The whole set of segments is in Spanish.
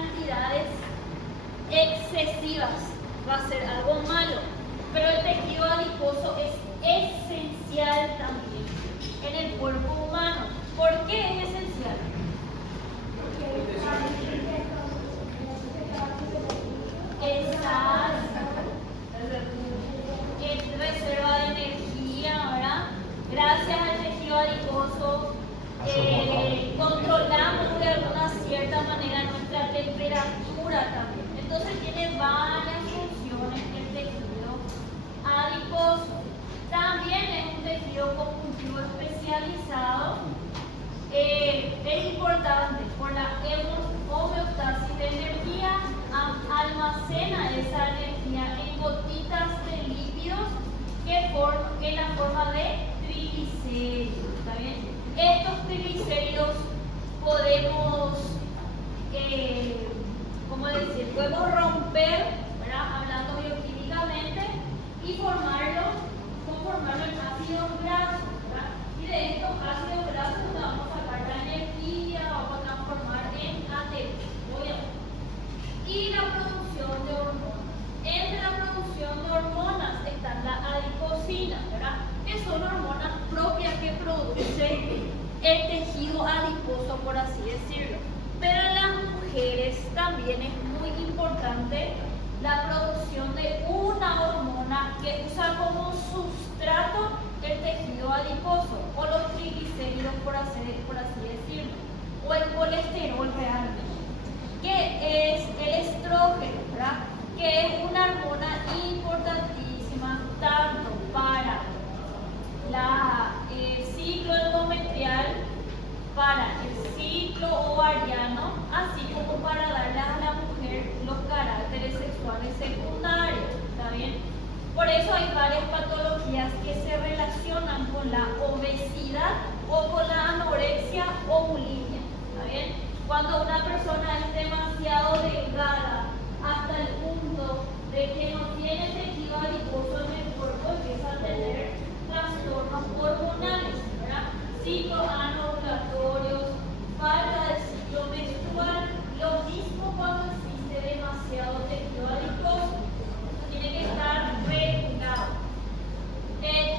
cantidades excesivas va a ser algo malo, pero el tejido adiposo es esencial también en el cuerpo humano. ¿Por qué es esencial? Es reserva de energía, ¿verdad? Gracias al tejido adiposo controlamos de alguna cierta manera nuestra temperatura también. Entonces tiene varias funciones el tejido adiposo. También es un tejido conjuntivo especializado. Es importante por la homeostasis de energía, almacena esa energía en gotitas de lípidos en la forma de triglicéridos. ¿Está bien? Estos triglicéridos podemos, podemos romper, ¿verdad? Hablando bioquímicamente, y conformarlo en ácidos grasos, ¿verdad? Y de estos ácidos grasos vamos a sacar la energía, vamos a transformar en ATP, obviamente. Y la producción de hormonas. Entre la producción de hormonas está la adipocina, ¿verdad? Que son hormonas propias que produce el tejido adiposo, por así decirlo. Pero en las mujeres también es muy importante la producción de una hormona que usa como sustrato el tejido adiposo, o los triglicéridos, por así decirlo, o el colesterol realmente, que es el estrógeno, ¿verdad? Que es una hormona importantísima tanto para el ciclo endometrial, para el ciclo ovariano, así como para darle a la mujer los caracteres sexuales secundarios. ¿Está bien? Por eso hay varias patologías que se relacionan con la obesidad o con la anorexia o bulimia. ¿Está bien? Cuando una persona es demasiado delgada hasta el punto de que no tiene tejido adiposo en el cuerpo, empieza a tener trastornos hormonales, ¿verdad? Cicloanovulatorios, falta de ciclo menstrual. Lo mismo cuando existe demasiado tejido adiposo, tiene que estar regulado.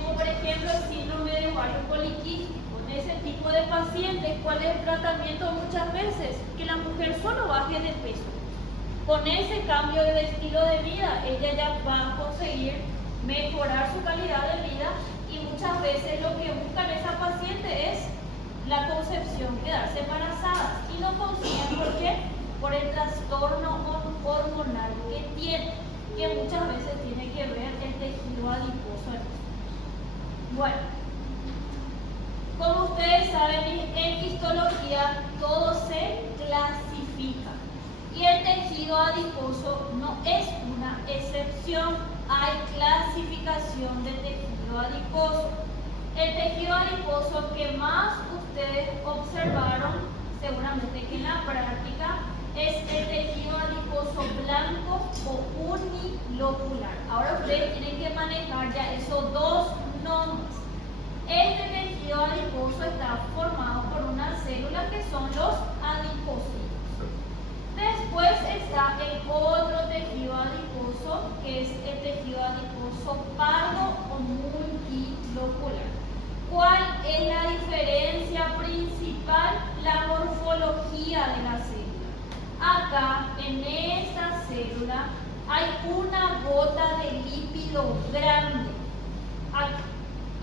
Como por ejemplo el síndrome de ovario poliquístico. En ese tipo de pacientes, ¿cuál es el tratamiento muchas veces? Que la mujer solo baje de peso. Con ese cambio de estilo de vida, ella ya va a conseguir mejorar su calidad de vida, y muchas veces lo que buscan esa paciente es la concepción, quedarse embarazadas, y no consiguen. ¿Por qué? Por el trastorno hormonal que tiene, que muchas veces tiene que ver el tejido adiposo. Bueno, como ustedes saben, en histología todo se clasifica. Y el tejido adiposo no es una excepción. Hay clasificación de tejido adiposo. El tejido adiposo que más ustedes observaron, seguramente que en la práctica, es el tejido adiposo blanco o unilocular. Ahora ustedes tienen que manejar ya esos dos nombres. Este tejido adiposo está formado por unas células que son los adipocitos. Después está el otro tejido adiposo, que es el tejido adiposo pardo o multilocular. ¿Cuál es la diferencia principal? La morfología de la célula. Acá, en esta célula, hay una gota de lípido grande. Aquí.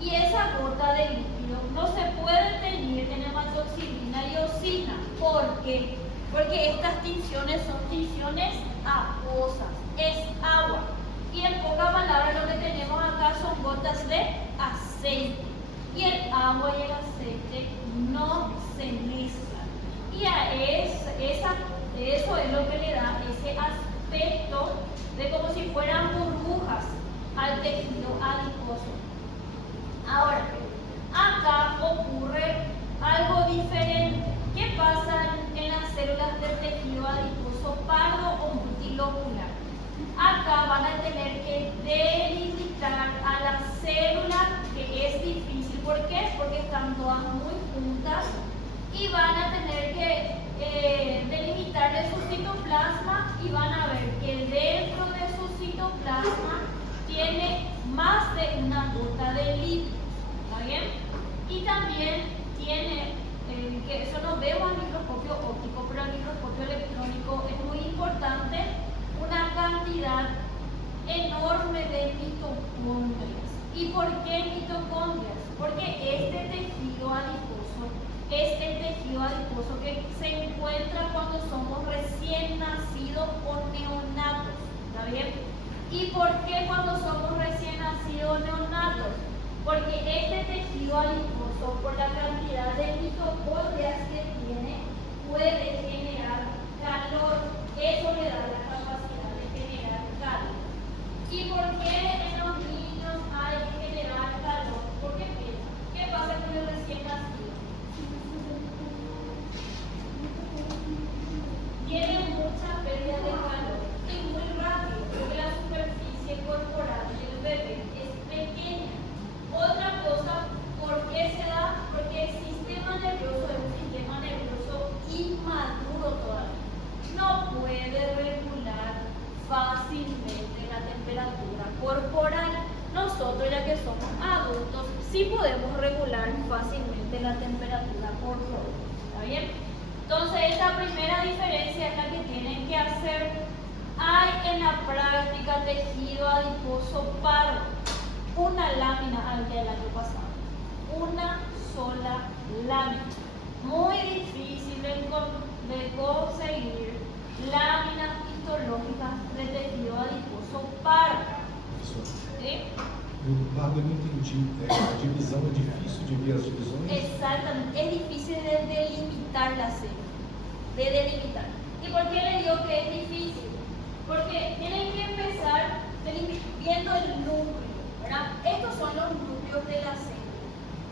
Y esa gota de lípido no se puede teñir en hematoxilina y eosina. ¿Por qué? Porque estas tinciones son tinciones acuosas, es agua. Y en pocas palabras lo que tenemos acá son gotas de aceite. Y el agua y el aceite no se mezclan. Y eso es lo que le da ese aspecto de como si fueran burbujas al tejido adiposo. Ahora, acá ocurre algo diferente. ¿Qué pasa en las células del tejido adiposo pardo o multilocular? Acá van a tener que delimitar a la célula, que es difícil. ¿Por qué? Porque están todas muy juntas, y van a tener que delimitarle su citoplasma plasma tiene más de una gota de líquido, ¿está bien? Y también tiene, que eso no vemos al microscopio óptico, pero al microscopio electrónico es muy importante, una cantidad enorme de mitocondrias. ¿Y por qué mitocondrias? Porque este tejido adiposo es el tejido adiposo que se encuentra cuando somos recién nacidos o neonatos, ¿está bien? ¿Y por qué cuando somos recién nacidos o neonatos? Porque este tejido adiposo, por la cantidad de mitocondrias que tiene, puede generar calor. Eso le da la capacidad de generar calor. ¿Y por qué en los niños hay que generar calor? ¿Por qué piensan? ¿Qué pasa con el recién nacido? Tiene mucha pérdida de calor y muy rápido, porque la superficie corporal del bebé es pequeña. Otra cosa, ¿por qué se da? Porque el sistema nervioso es un sistema nervioso inmaduro todavía. No puede regular fácilmente la temperatura corporal. Nosotros, ya que somos adultos, sí podemos regular fácilmente la temperatura corporal. ¿Está bien? Entonces, esta primera diferencia es la que tienen que hacer. Hay en la práctica tejido adiposo pardo. Una lámina había el año pasado. Una sola lámina. Muy difícil de conseguir láminas histológicas de tejido adiposo pardo. ¿Sí? O pardo eu não entendi. A divisão é difícil de ver as divisões? Exactamente. Es difícil de delimitar la célula. De delimitar. ¿Y por qué le digo que es difícil? Porque tienen que empezar viendo el núcleo, ¿verdad? Estos son los núcleos de la célula.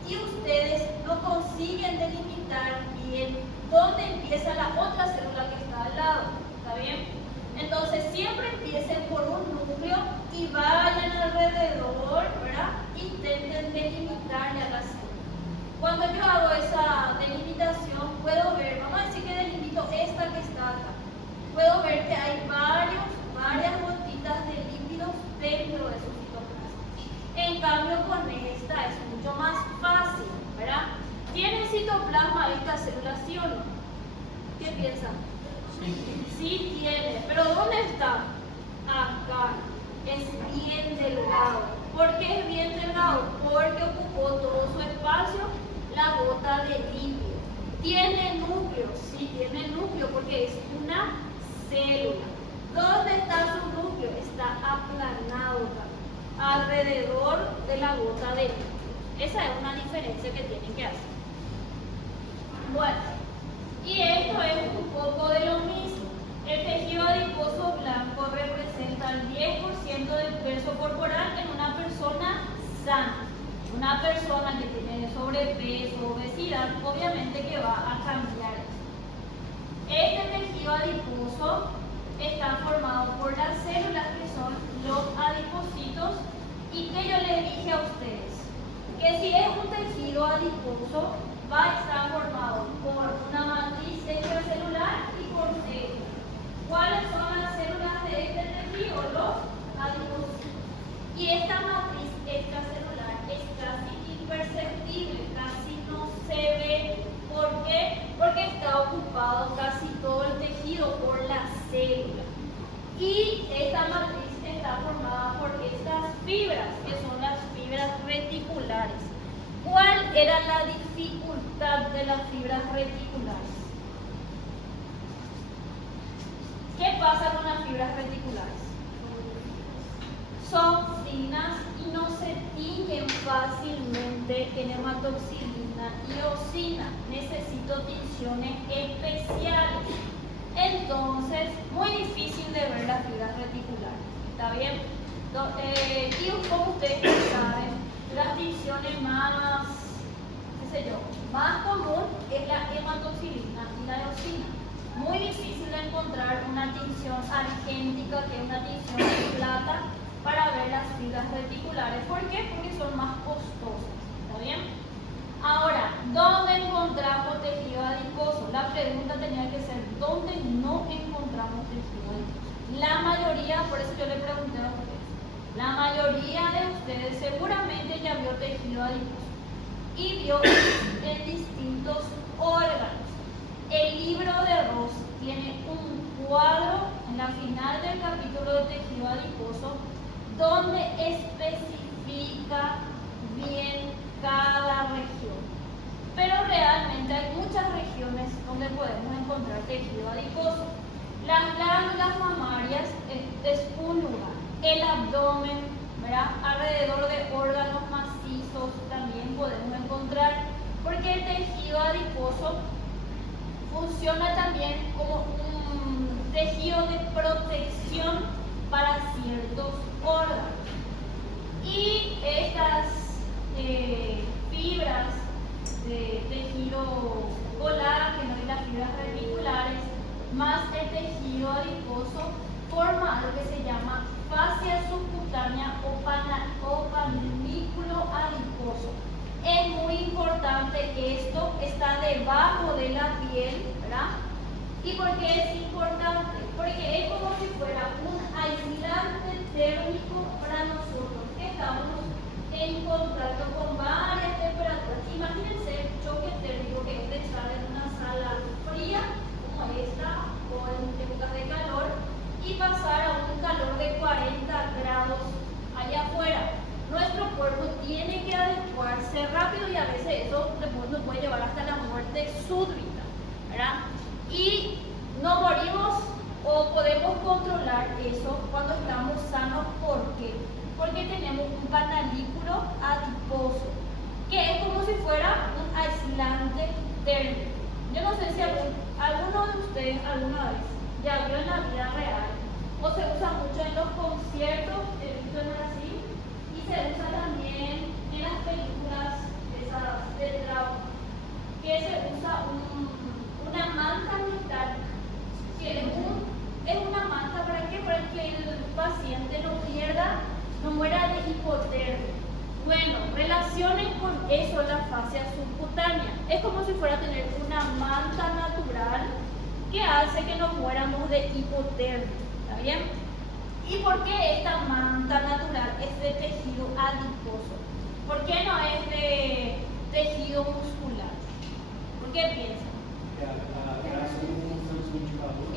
Y ustedes no consiguen delimitar bien dónde empieza la otra célula que está al lado. ¿Está bien? Entonces siempre empiecen por un núcleo y vayan alrededor, ¿verdad? Intenten delimitarle a la célula. Cuando yo hago esa delimitación, puedo ver, vamos a decir que delimito esta que está acá. Puedo ver que hay varias gotitas de lípidos dentro de su citoplasma. En cambio, con esta es mucho más fácil, ¿verdad? ¿Tiene citoplasma esta célula, sí o no? ¿Qué piensan? Sí tiene, pero ¿dónde está? Acá. Es bien delgado. ¿Por qué es bien delgado? Porque ocupó todo su espacio la gota de lípido. ¿Tiene núcleo? Sí, tiene núcleo porque es una célula. ¿Dónde está su núcleo? Está aplanado acá, alrededor de la gota de lípido. Esa es una diferencia que tienen que hacer. Bueno. Y esto es un poco de lo mismo. El tejido adiposo blanco representa el 10% del peso corporal en una persona sana. Una persona que tiene sobrepeso, obesidad, obviamente que va a cambiar eso. Este tejido adiposo está formado por las células que son los adipocitos y que yo les dije a ustedes que si es un tejido adiposo va a estar formado por una matriz extracelular y por células. ¿Cuáles son las células de este tejido? Los adipocitos. Y esta matriz extracelular es casi imperceptible, casi no se ve. ¿Por qué? Porque está ocupado casi todo el tejido por la célula. Y esta matriz está formada por estas fibras, que son las fibras reticulares. ¿Cuál era la dificultad de las fibras reticulares? ¿Qué pasa con las fibras reticulares? Son finas y no se tiñen fácilmente en hematoxilina y eosina. Necesito tinciones especiales. Entonces, muy difícil de ver las fibras reticulares. ¿Está bien? Y como ustedes saben, las tinciones más, más común es la hematoxilina y la eosina. Muy difícil de encontrar una tinción argéntica, que es una tinción de plata, para ver las fibras reticulares. ¿Por qué? Porque son más costosas. ¿Está bien? Ahora, ¿dónde encontramos tejido adiposo? La pregunta tenía que ser, ¿dónde no encontramos tejido adiposo? La mayoría, por eso yo le pregunté a ustedes, La mayoría de ustedes seguramente ya vio tejido adiposo y vio en distintos órganos. El libro de Ross tiene un cuadro en la final del capítulo de tejido adiposo donde especifica bien cada región. Pero realmente hay muchas regiones donde podemos encontrar tejido adiposo. Las glándulas mamarias es un lugar. El abdomen, ¿verdad? Alrededor de órganos macizos también podemos encontrar, porque el tejido adiposo funciona también como un tejido de protección para ciertos órganos. Y estas fibras de tejido colágeno y las fibras reticulares más el tejido adiposo forma algo que se llama fascia subcutánea o panículo adiposo. Es muy importante que esto está debajo de la piel, ¿verdad? ¿Y por qué es importante? Porque es como si fuera un aislante térmico para nosotros que estamos en contacto con varias temperaturas. Imagínense el choque térmico que es de estar en una sala fría como esta o en épocas de calor y pasar a un calor de 40 grados allá afuera. Nuestro cuerpo tiene que adecuarse rápido y a veces eso nos puede llevar hasta la muerte súbita, ¿verdad? Y no morimos o podemos controlar eso cuando estamos sanos. ¿Por qué? Porque tenemos un panículo adiposo, que es como si fuera un aislante térmico. Yo no sé si alguno de ustedes alguna vez ya vio en la vida real o se usa mucho en los conciertos, he visto en Brasil, y se usa también en las películas esas de trauma, que se usa una manta metálica, que es una manta para que el paciente no muera de hipotermia. Bueno, relacionen con eso la fascia subcutánea. Es como si fuera a tener una manta natural que hace que no muéramos de hipotermia. ¿Está bien? ¿Y por qué esta manta natural es de tejido adiposo? ¿Por qué no es de tejido muscular? ¿Por qué piensan?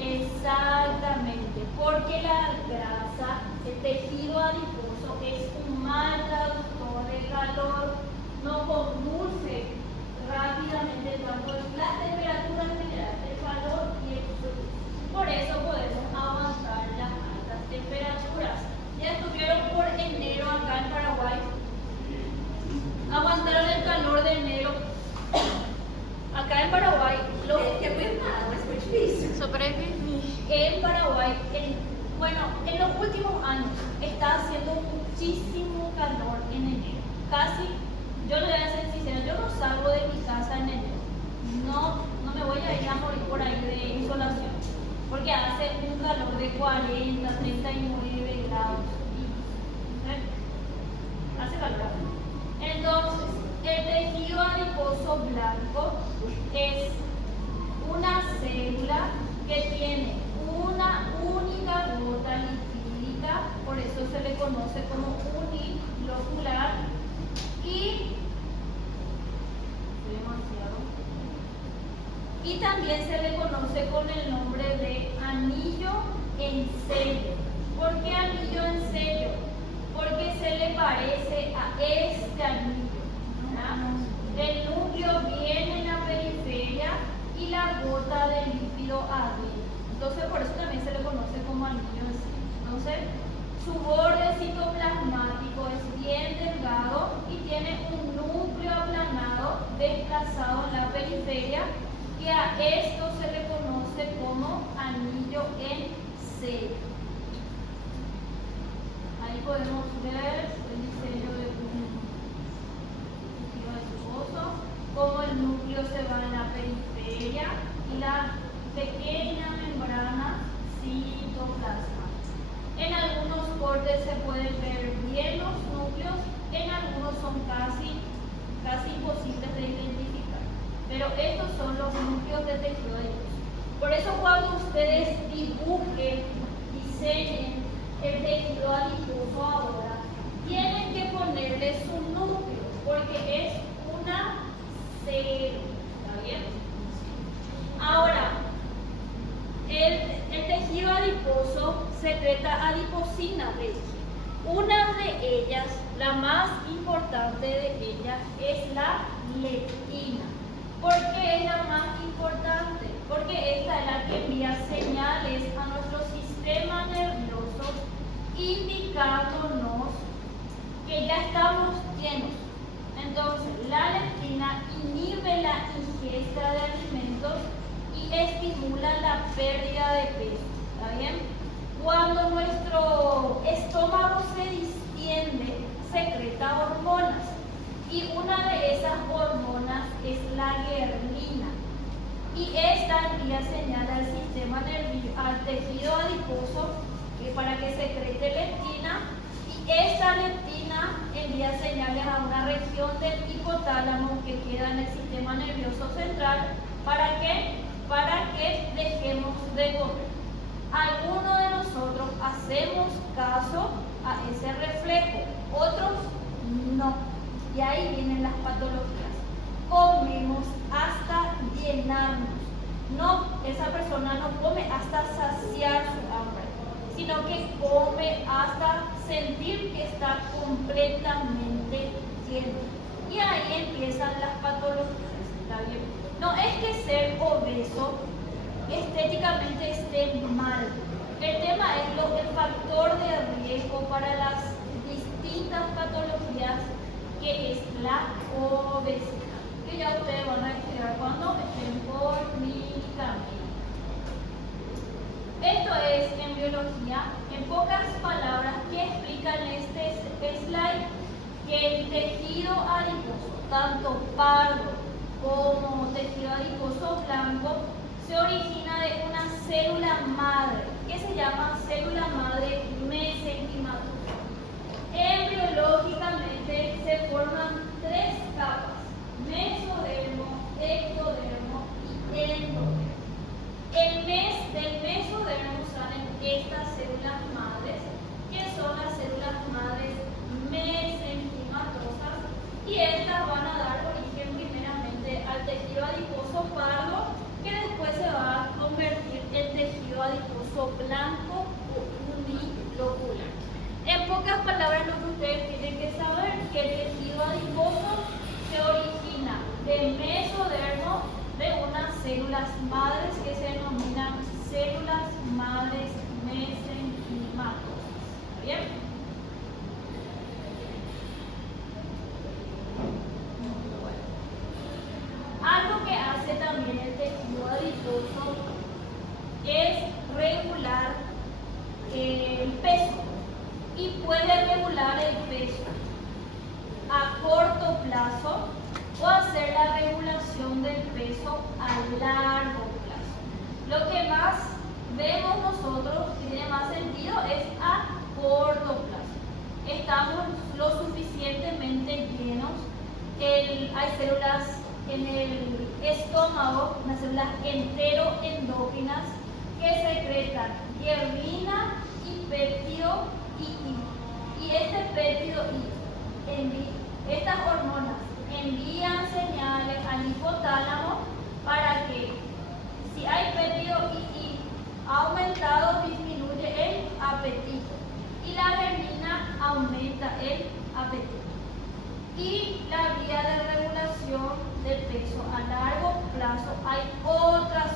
Exactamente, porque la grasa, el tejido adiposo es un mal traductor de calor, no conduce rápidamente tanto las temperaturas generales del calor y el frío. Por eso podemos aguantar las altas temperaturas. Ya estuvieron por enero acá en Paraguay, aguantaron el calor de enero. Acá en Paraguay, en Paraguay, en los últimos años está haciendo muchísimo calor en enero. Casi, yo le voy a ser sincera, yo no salgo de mi casa en enero. No me voy a ir a morir por ahí de insolación, porque hace un calor de 40, 39 grados. Hace calor. Entonces, el tejido adiposo blanco es una célula que tiene una única gota lipídica, por eso se le conoce como unilocular, y también se le conoce con el nombre de anillo en sello. ¿Por qué anillo en sello? Porque se le parece a este anillo, ¿verdad? El núcleo viene en la periferia y la gota de líquido adentro. Entonces, por eso también se le conoce como anillo en sello. Entonces, su borde citoplasmático es bien delgado y tiene un núcleo aplanado desplazado en la periferia, y a esto se le conoce como anillo en sello. Ahí podemos ver el diseño de un tejido adiposo, cómo el núcleo se va en la periferia y la pequeña membrana citoplasmática. En algunos cortes se pueden ver bien los núcleos, en algunos son casi imposibles de identificar. Pero estos son los núcleos de tejido adiposo. Por eso cuando ustedes dibujen, diseñen el tejido adiposo ahora, ponerle su núcleo, porque es una célula. ¿Está bien? Ahora, el tejido adiposo secreta adiposina, les dije. Una de ellas, la más importante de ellas, es la leptina. ¿Por qué es la más importante? Porque esta es la que envía señales a nuestro sistema nervioso indicándonos que ya estamos llenos. Entonces, la leptina inhibe la ingesta de alimentos y estimula la pérdida de peso. ¿Está bien? Cuando nuestro estómago se distiende, secreta hormonas. Y una de esas hormonas es la ghrelina. Y esta envía señal al sistema nervioso, al tejido adiposo, para que secrete leptina. Y esta leptina envía señales a una región del hipotálamo que queda en el sistema nervioso central. ¿Para qué? Para que dejemos de comer. Algunos de nosotros hacemos caso a ese reflejo, otros no. Y ahí vienen las patologías. Comemos hasta llenarnos. No, esa persona no come hasta saciar su hambre, sino que come hasta sentir que está completamente lleno. Y ahí empiezan las patologías. ¿Está bien? No es que ser obeso estéticamente esté mal. El tema es el factor de riesgo para las distintas patologías que es la obesidad, que ya ustedes van a estudiar cuando estén por clínica médica. Esto es en biología, en pocas palabras, que explica en este slide que el tejido adiposo, tanto pardo como tejido adiposo blanco, se origina de una célula madre, que se llama célula madre mesenquimatosa. Embriológicamente se forman tres capas: mesodermo, ectodermo y endodermo. Del mesodermo salen estas células madres, que son las células madres mesenquimatosas, y estas van a dar origen primeramente al tejido adiposo pardo, que después se va a convertir en tejido adiposo blanco o unilocular. En pocas palabras, lo que ustedes tienen que saber es que el tejido adiposo se origina del mesodermo, de unas células madres que se denominan células madres mesenquimatosas. ¿Está bien? Algo que hace también el tejido adiposo es regular el peso, y puede regular el peso a corto plazo o hacer la regulación del peso a largo plazo. Lo que más vemos nosotros, que tiene más sentido, es a corto plazo. Estamos lo suficientemente llenos, hay células en el estómago, unas células enteroendógenas que secretan ghrelina y péptido y este péptido y estas hormonas envían señales al hipotálamo para que, si hay péptido y aumentado, disminuye el apetito, y la ghrelina aumenta el apetito. Y la vía de regulación del peso a largo plazo, hay otras,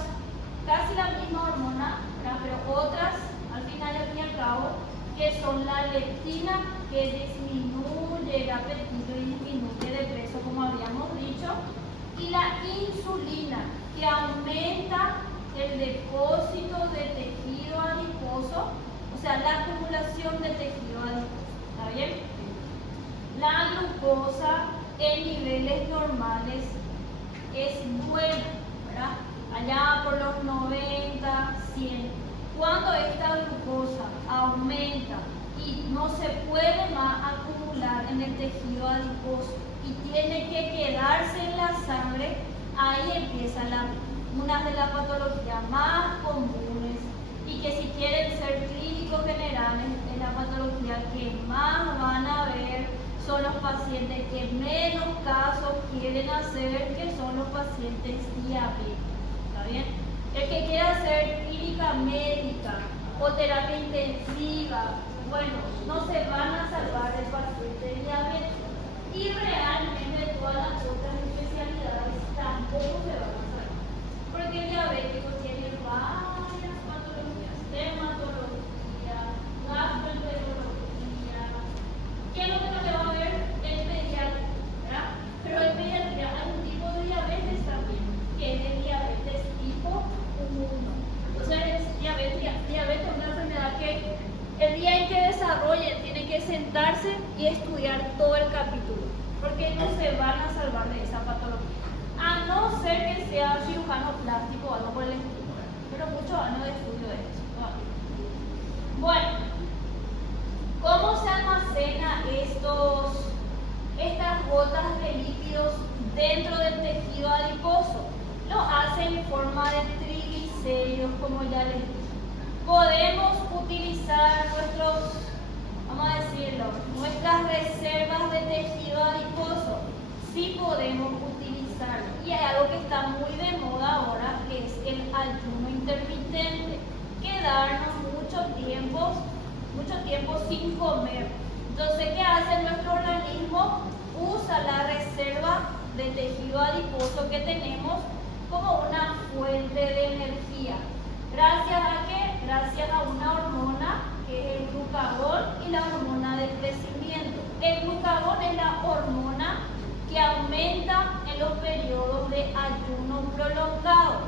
casi la misma hormona, pero otras, al final y al cabo, que son la leptina, que disminuye el apetito y disminuye de peso, como habíamos dicho, y la insulina, que aumenta el depósito de tejido adiposo, o sea, la acumulación de tejido adiposo. ¿Está bien? La glucosa en niveles normales es buena, ¿verdad? Allá por los 90, 100. Cuando esta glucosa aumenta y no se puede más acumular en el tejido adiposo y tiene que quedarse en la sangre, ahí empieza una de las patologías más comunes, y que si quieren ser clínicos generales, es la patología que más van a ver son los pacientes que menos casos quieren hacer, que son los pacientes diabéticos. ¿Está bien? El que quiera hacer clínica médica o terapia intensiva, bueno, no se van a salvar del paciente diabético. Y realmente todas las otras especialidades tampoco se van a salvar. Porque el diabético tiene varias patologías, dermatología, gastroenterología. ¿Qué es lo que no le va a ver? El pediatra, ¿verdad? Pero el pediatra hay un tipo de diabetes también, que es el diabetes tipo 1. Entonces, diabetes es una enfermedad que el día en que desarrolle tiene que sentarse y estudiar todo el capítulo, porque no se van a salvar de esa patología, a no ser que sea cirujano plástico o algo por el estilo, pero muchos años de estudio de eso todavía. Bueno, ¿cómo se almacena estas gotas de lípidos dentro del tejido adiposo? Lo hace en forma de triglicéridos, como ya les dije. Podemos utilizar nuestras reservas de tejido adiposo. Sí podemos utilizarlo. Y hay algo que está muy de moda ahora, que es el ayuno intermitente. Quedarnos mucho tiempo sin comer. Entonces, ¿qué hace nuestro organismo? Usa la reserva de tejido adiposo que tenemos como una fuente de energía. ¿Gracias a qué? Gracias a una hormona que es el glucagón y la hormona del crecimiento. El glucagón es la hormona que aumenta en los periodos de ayuno prolongado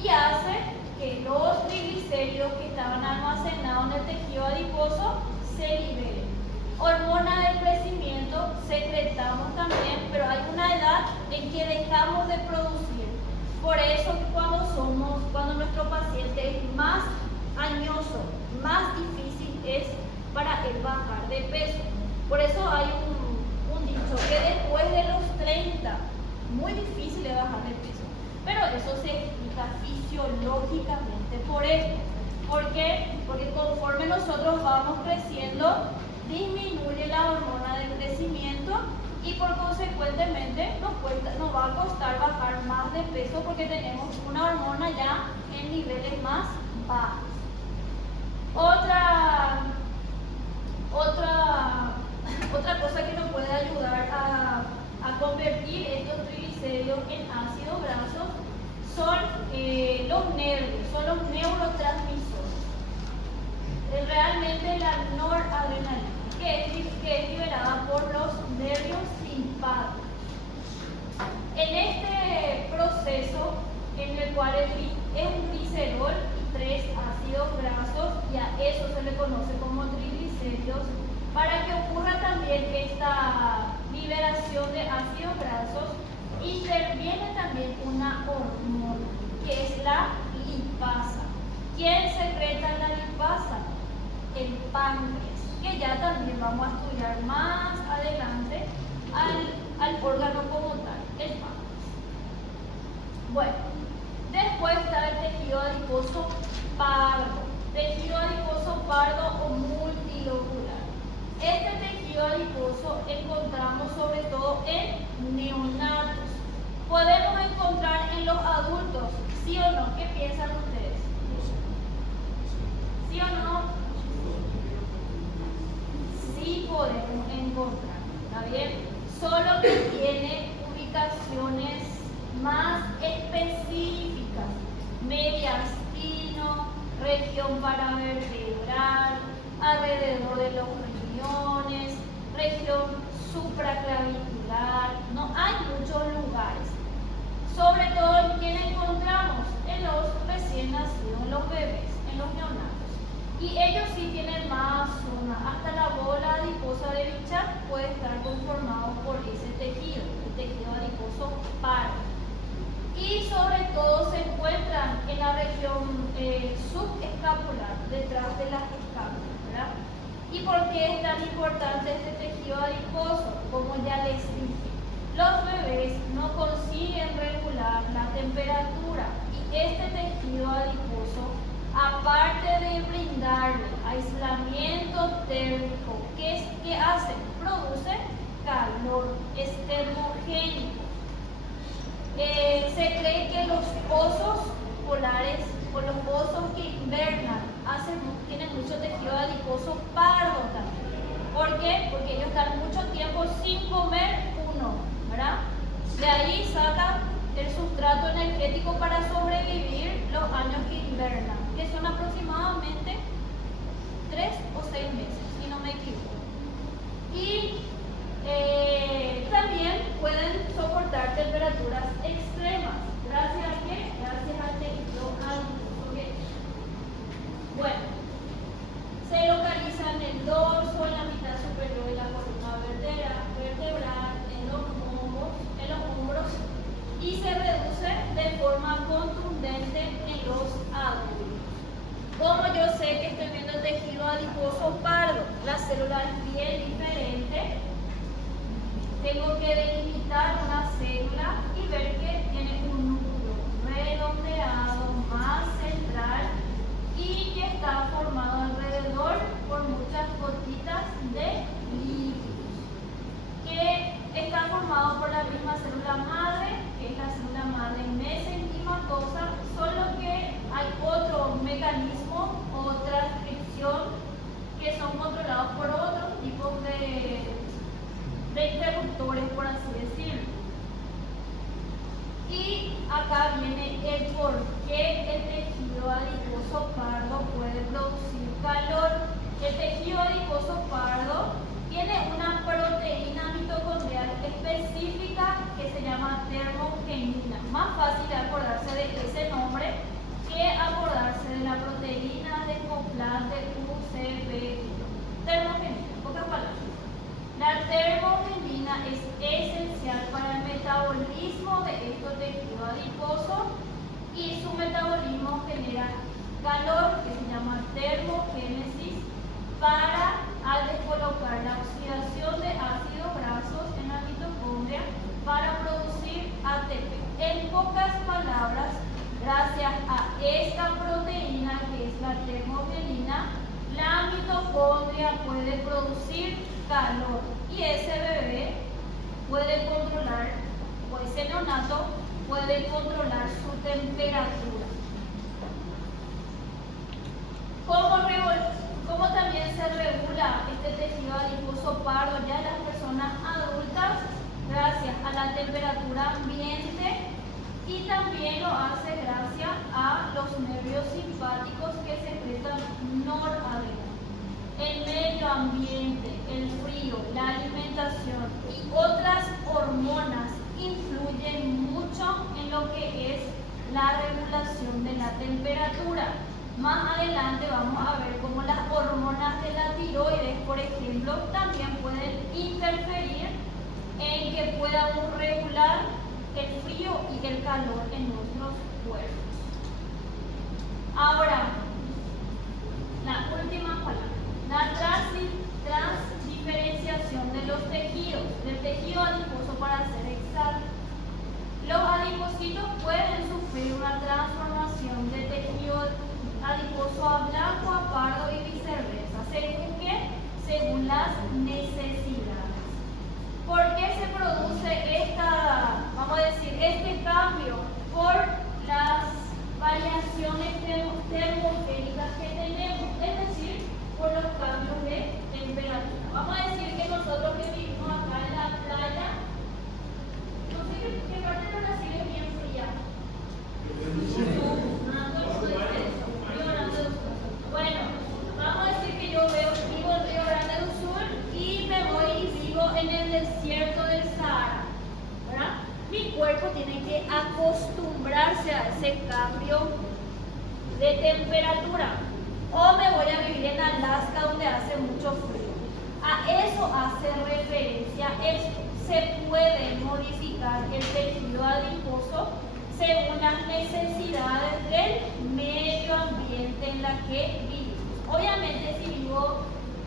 y hace que los triglicéridos que estaban almacenados en el tejido adiposo se liberen. Hormona del crecimiento secretamos también, pero hay una edad en que dejamos de producir. Por eso cuando nuestro paciente es más añoso, más difícil es para él bajar de peso. Por eso hay un dicho que después de los 30, muy difícil es bajar de peso. Pero eso se explica fisiológicamente por esto. ¿Por qué? Porque conforme nosotros vamos creciendo, disminuye la hormona del crecimiento y por consecuentemente nos va a costar bajar más de peso porque tenemos una hormona ya en niveles más bajos. Otra cosa que nos puede ayudar a convertir estos triglicéridos en ácidos grasos son los nervios, son los neurotransmisores. Realmente la noradrenalina, que es liberada por los nervios simpáticos. En este proceso, en el cual es un glicerol y 3 ácidos grasos, y a eso se le conoce como triglicéridos, para que ocurra también esta liberación de ácidos grasos, interviene también una hormona, que es la lipasa. ¿Quién secreta la lipasa? El páncreas, que ya también vamos a estudiar más adelante al órgano como tal, el páncreas. Bueno, después está el tejido adiposo pardo o multilobular. Este tejido adiposo encontramos sobre todo en neonatos. Podemos encontrar en los adultos, ¿sí o no? ¿Qué piensan ustedes? ¿Sí o no? Sí podemos encontrar, ¿está bien? Solo que tiene ubicaciones más específicas: mediastino, región paravertebral, alrededor de los riñones, región supraclavicular. No hay muchos lugares. Sobre todo, ¿en quién encontramos? En los recién nacidos, en los bebés, en los neonatos. Y ellos sí tienen más zona. Hasta la bola adiposa de Bichat puede estar conformado por ese tejido, el tejido adiposo pardo. Y sobre todo se encuentran en la región subescapular, detrás de las escápulas, ¿verdad? ¿Y por qué es tan importante este tejido adiposo? Como ya les dije, los bebés no consiguen regular la temperatura y este tejido adiposo, aparte de brindarle aislamiento térmico, ¿qué hace? Produce calor, es termogénico. Se cree que los osos polares o los osos que invernan tienen mucho tejido adiposo pardo también. ¿Por qué? Porque ellos están mucho tiempo sin comer ¿verdad? De ahí sacan el sustrato energético para sobrevivir los años que invernan, que son aproximadamente 3 o 6 meses, si no me equivoco. Y también pueden soportar temperaturas extremas. ¿Gracias a qué? Gracias al tejido adiposo. Bueno, se localiza en el dorso, en la mitad superior de la columna vertebral, en los hombros y se reduce de forma contundente en los adultos. Como yo sé que estoy viendo el tejido adiposo pardo, la célula es bien diferente, tengo que delimitar una célula y ver que tiene un núcleo redondeado, más central y que está formado alrededor por muchas gotitas de líquidos, que está formado por la misma célula madre, que es la célula madre mesenquimatosa, solo que hay otro mecanismo o transcripción que son controlados por otros tipos de interruptores, por así decirlo. Y acá viene el por qué el tejido adiposo pardo puede producir calor. El tejido adiposo pardo tiene una proteína mitocondrial específica que se llama termogenina. Más fácil de acordarse de ese nombre que acordarse de la proteína descoplante UCP. Termogenina, en pocas palabras. La termogenina es esencial para el metabolismo de este tejido adiposo y su metabolismo genera calor, que se llama termogénesis, para al descolocar la oxidación de ácidos grasos en la mitocondria para producir ATP. En pocas palabras, gracias a esta proteína que es la termogenina, la mitocondria puede producir calor y ese bebé puede controlar, o ese neonato puede controlar su temperatura. ¿Cómo también se regula este tejido adiposo pardo ya en las personas adultas? Gracias a la temperatura ambiente y también lo hace gracias a los nervios simpáticos que secretan noradrenalina. El medio ambiente, el frío, la alimentación y otras hormonas influyen mucho en lo que es la regulación de la temperatura. Más adelante vamos a ver cómo las hormonas de la tiroides, por ejemplo, también pueden interferir en que podamos regular el frío y el calor en nuestros cuerpos. Ahora, la última palabra, la transdiferenciación de los tejidos, del tejido adiposo para ser exacto. Los adipocitos pueden sufrir una transformación de tejido adiposo a blanco, a pardo y viceversa. ¿Según qué? Según las necesidades. ¿Por qué se produce este cambio? Por las variaciones termogénicas que tenemos, es decir, por los cambios de temperatura. Vamos a decir que nosotros que vivimos acá en la playa, no sé qué parte de Brasil es bien fría. Bueno, vamos a decir que yo vivo en Río Grande do Sul y me voy y vivo en el desierto del Sahara, ¿verdad? Mi cuerpo tiene que acostumbrarse a ese cambio de temperatura. O me voy a vivir en Alaska donde hace mucho frío. A eso hace referencia esto. Se puede modificar el tejido adiposo según las necesidades del medio ambiente en la que vivimos. Obviamente, si vivo,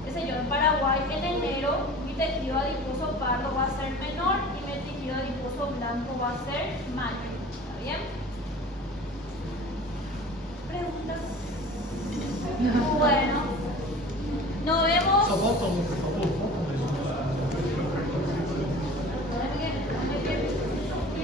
qué sé yo, en Paraguay en enero, mi tejido adiposo pardo va a ser menor y mi tejido adiposo blanco va a ser mayor. ¿Está bien? ¿Preguntas? Bueno, nos vemos. Só volta um, por favor.